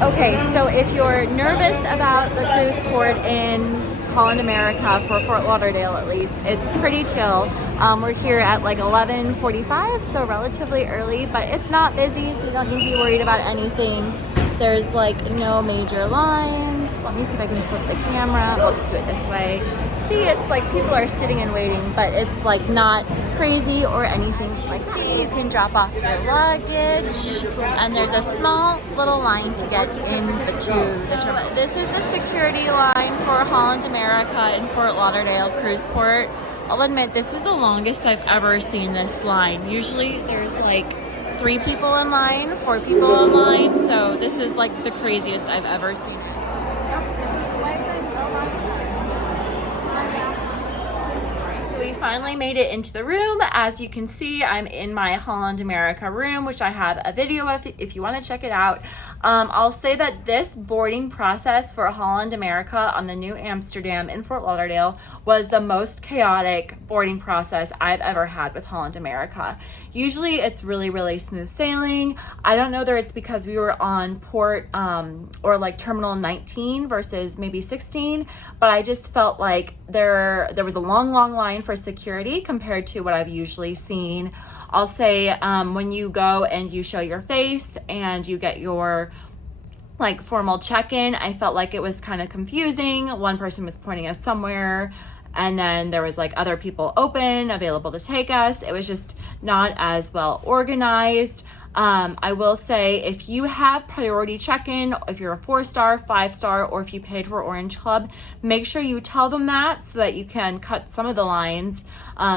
Okay, so if you're nervous about the cruise port in Holland America, for Fort Lauderdale at least, it's pretty chill. We're here at like 11:45, so relatively early, but it's not busy, so you don't need to be worried about anything. There's like no major lines. Let me see if I can flip the camera. We'll just do it this way. See, it's like people are sitting and waiting, but it's like not crazy or anything like that. See, you can drop off your luggage, and there's a small little line to get into the terminal. This is the security line for Holland America in Fort Lauderdale Cruise Port. I'll admit, this is the longest I've ever seen this line. Usually there's like 3 people in line, 4 people in line, so this is like the craziest I've ever seen it. We finally made it into the room. As you can see, I'm in my Holland America room, which I have a video of if you want to check it out. I'll say that this boarding process for Holland America on the New Amsterdam in Fort Lauderdale was the most chaotic boarding process I've ever had with Holland America. Usually it's really smooth sailing. I don't know whether it's because we were on port or like terminal 19 versus maybe 16, but I just felt like there was a long line for security compared to what I've usually seen. I'll say when you go and you show your face and you get your like formal check-in, I felt like it was kind of confusing. One person was pointing us somewhere, and then there was like other people open, available to take us. It was just not as well organized. I will say, if you have priority check-in, if you're a 4-star, 5-star, or if you paid for Orange Club, make sure you tell them that so that you can cut some of the lines.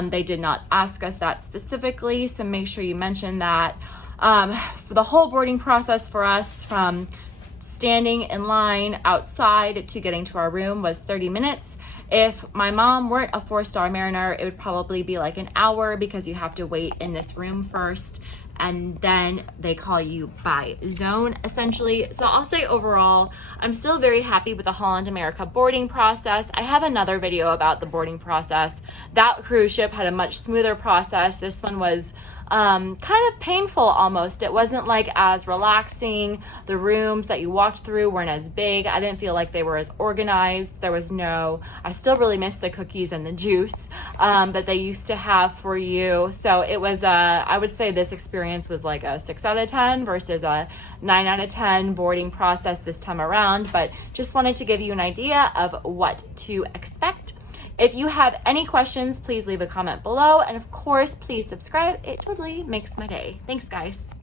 They did not ask us that specifically, so make sure you mention that. For the whole boarding process for us, from standing in line outside to getting to our room, was 30 minutes. If my mom weren't a 4-star mariner, it would probably be like an hour, because you have to wait in this room first, and then they call you by zone essentially. So I'll say overall, I'm still very happy with the Holland America boarding process. I have another video about the boarding process. That cruise ship had a much smoother process. This one was kind of painful almost. It wasn't like as relaxing. The rooms that you walked through weren't as big. I didn't feel like they were as organized. I still really miss the cookies and the juice that they used to have for you. So it was, I would say this experience was like a 6 out of 10 versus a 9 out of 10 boarding process this time around, but just wanted to give you an idea of what to expect. If you have any questions, please leave a comment below. And of course, please subscribe. It totally makes my day. Thanks, guys.